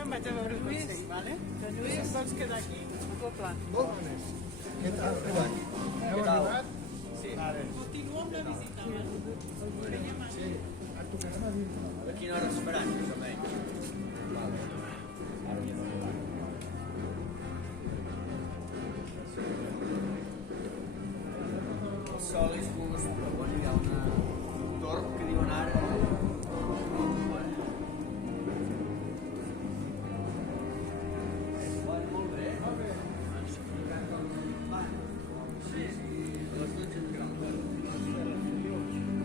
me'n vaig a veure el Consell, vale? De Lluís, vols quedar aquí? Doble. Molt bones. Què tal? Heu arribat? Sí. Vale. Continuo amb la visita, vale? Sí. Et tocarem a dir. A quina hora esperant, més o menys? Vale. El sol és gust, però bueno.